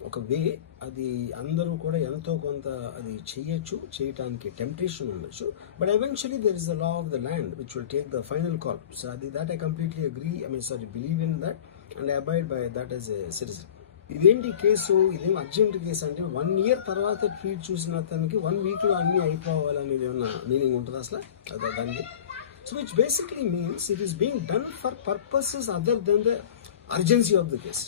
ఒక వే అది అందరూ కూడా ఎంతో కొంత అది చేయొచ్చు చేయటానికి టెంప్టేషన్ ఉండొచ్చు. But eventually there is the law of the land which will take the final call so అది that I completely agree I mean sorry believe in that and abide by that as a citizen ఇదేంటి case? ఇదేం urgent case అంటే one year తర్వాత tweet చూసిన అతనికి one వీక్లో అన్నీ అయిపోవాలనేది ఏమన్నా మీనింగ్ ఉంటుంది అసలు? అదే దానికి? So which basically means it is being done for purposes other than the urgency of the case